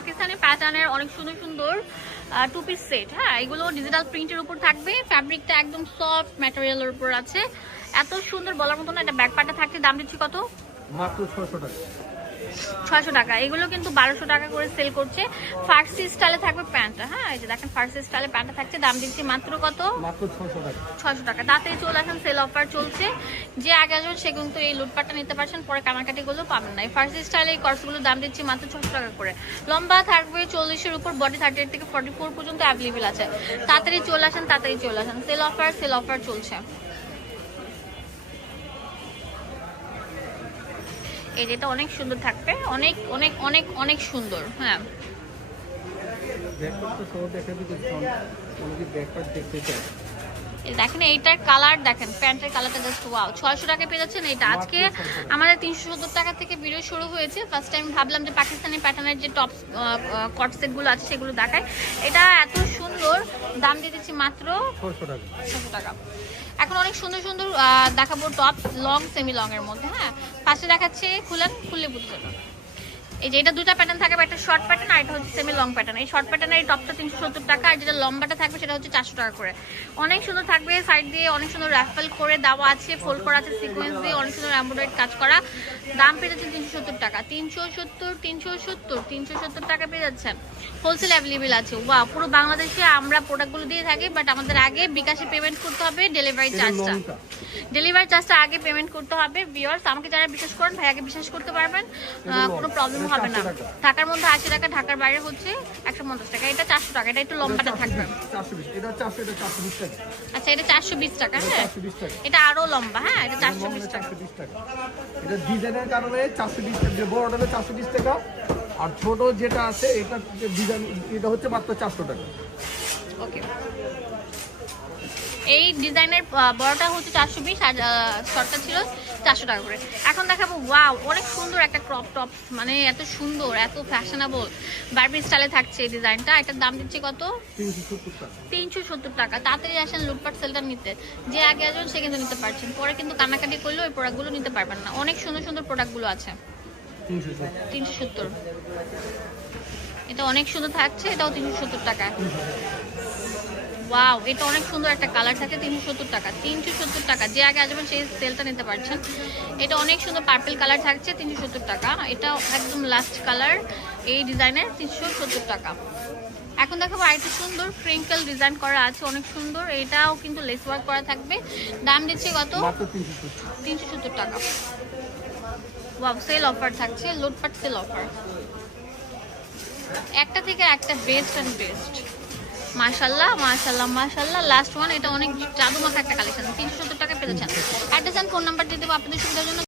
পাকিস্তানি প্যাটার্নের অনেক সুন্দর সুন্দর টু পিস সেট হ্যাঁ? এগুলো ডিজিটাল প্রিন্টের উপর থাকবে। ফ্যাব্রিকটা একদম সফট ম্যাটেরিয়ালের উপর আছে। এত সুন্দর বলার মতন না এটা ব্যাক পাটা থাকছে, দাম দিচ্ছি কত? মাত্র ছশো টাকা। ছয়শো টাকা। এগুলো কিন্তু বারোশো টাকা করে সেল করছে। ফার্সি স্টাইলে থাকবে প্যান্টটা হ্যাঁ? এই যে দেখেন ফার্সি স্টাইলে প্যান্টটা থাকছে। দাম দিচ্ছি মাত্র কত? ছশো টাকা। তাতেই চলে আসেন সেল অফার চলছে। যে আগে আসবেন সে কিন্তু এই লুটপাটটা নিতে পারছেন পরে কানাকাটিগুলো পাবেন না। এই ফার্সি স্টাইলে এই কর্সগুলোর দাম দিচ্ছি মাত্র ছশো টাকা করে। লম্বা থাকবে চল্লিশের উপর বডি থার্টি এইট থেকে ফর্টি ফোর পর্যন্ত অ্যাভেলেবেল আছে। তাড়াতাড়ি চলে আসেন তাড়াতাড়ি চলে আসেন। সেল অফার সেল অফার চলছে। এই অনেক সুন্দর থাকবে। অনেক অনেক অনেক অনেক সুন্দর হ্যাঁ। ব্যাকপার্ট তো সব দেখা দিতে ব্যাকপার্ট দেখতে দেখেন এইটার কালার দেখেন প্যান্টের কালারটা জাস্ট ওয়াও ছয়শো টাকা পেয়ে যাচ্ছেন এইটা। আজকে আমাদের তিনশো সত্তর টাকা থেকে ভিডিও শুরু হয়েছে। ফার্স্ট টাইম ভাবলাম যে পাকিস্তানি প্যাটার্নের যে টপ কট সেটগুলো আছে সেগুলো দেখায় এটা এত সুন্দর দাম দিয়ে দিচ্ছি মাত্র ছশো টাকা। এখন অনেক সুন্দর সুন্দর দেখাবো টপ লং সেমি লং এর মধ্যে হ্যাঁ? ফার্স্টে দেখাচ্ছে খুলেন খুললে বুঝতে পারবেন। এই যে এটা দুটা প্যাটার্ন থাকবে একটা শর্ট প্যাটার্ন আর এটা হচ্ছে সেমি লং প্যাটার্ন এই শর্ট প্যাটার্নের এই টপটা তিনশো সত্তর টাকা, আর যেটা লম্বাটা থাকবে সেটা হচ্ছে চারশো টাকা করে। অনেক সুন্দর থাকবে সাইড দিয়ে, অনেক সুন্দর র্যাফেল করে দেওয়া আছে ফোল্ড করা আছে সিকোয়েন্স দিয়ে অনেক সুন্দর এমব্রয়ডারি কাজ করা। দাম পেয়ে যাচ্ছেন তিনশো সত্তর টাকা। তিনশো সত্তর তিনশো সত্তর তিনশো সত্তর টাকা পেয়ে যাচ্ছেন। হোলসেল অ্যাভেলেবেল আছে। ওয়া পুরো বাংলাদেশে আমরা প্রোডাক্টগুলো দিয়ে থাকি বাট আমাদের আগে বিকাশে পেমেন্ট করতে হবে ডেলিভারি চার্জটা ডেলিভারি চার্জটা আগে পেমেন্ট করতে হবে ভিউয়ার্স আমাকে যারা বিশ্বাস করেন ভাইয়াকে বিশ্বাস করতে পারবেন। কোনো প্রবলেম হবে না। ঢাকার মধ্যে আশি টাকা ঢাকার বাইরে হচ্ছে একশো পঞ্চাশ টাকা। এটা চারশো টাকা এটা একটু লম্বাটা থাকবে। আচ্ছা এটা চারশো বিশ টাকা হ্যাঁ? এটা আরও লম্বা হ্যাঁ? এটা চারশো বিশ টাকা। এটা ডিজাইনের কারণে চারশো বিশ টাকা বড়টা চারশো বিশ টাকা আর ছোট যেটা আছে এটা ডিজাইন এটা হচ্ছে মাত্র চারশো টাকা। ওকে এই ডিজাইনের বড়টা হচ্ছে চারশো বিশ আর শর্টটা ছিল চারশো টাকা করে। এখন দেখাবো, ওয়াও, অনেক সুন্দর একটা ক্রপ টপ মানে এত সুন্দর, এত ফ্যাশনেবল বারবি স্টাইলে থাকছে এই ডিজাইনটা। এটার দাম দিচ্ছে কত? তিনশো সত্তর টাকা। তাড়াতাড়ি আসেন লুটপাট সেলটা নিতে। যে আগে আসবেন, সে কিন্তু নিতে পারছেন। পরে কিন্তু কান্নাকাটি করলে ওই প্রোডাক্টগুলো নিতে পারবেন না। অনেক সুন্দর সুন্দর প্রোডাক্টগুলো আছে। তিনশো সত্তর। এটা অনেক সুন্দর থাকছে, এটাও তিনশো সত্তর টাকা ওয়াও এটা অনেক সুন্দর একটা কালার থাকে তিনশো সত্তর টাকা তিনশো সত্তর টাকা যে আগে আসবেন সেই সেলটা নিতে পারছেন। এটা অনেক সুন্দর পার্পেল কালার থাকছে তিনশো সত্তর টাকা। এটা একদম লাস্ট কালার এই ডিজাইনের তিনশো সত্তর টাকা। এখন দেখাবো আরেকটা সুন্দর ক্রিঙ্কেল ডিজাইন করা আছে অনেক সুন্দর। এটাও কিন্তু লেস ওয়ার্ক করা থাকবে। দাম দিচ্ছে কত? তিনশো সত্তর টাকা। ওয়াও সেল অফার থাকছে লুটপাট সেল অফার একটা থেকে একটা বেস্ট অ্যান্ড বেস্ট মাশাল্লাহ মার্শাল্লাহ মার্শাল্লাহ লাস্ট ওয়ান এটা অনেক জাদুমাখা একটা কালেকশন তিনশো সত্তর টাকা পেয়েছেন অ্যাড্রেস অ্যান্ড ফোন নাম্বার দিয়ে দেবো আপনাদের সুবিধার জন্য।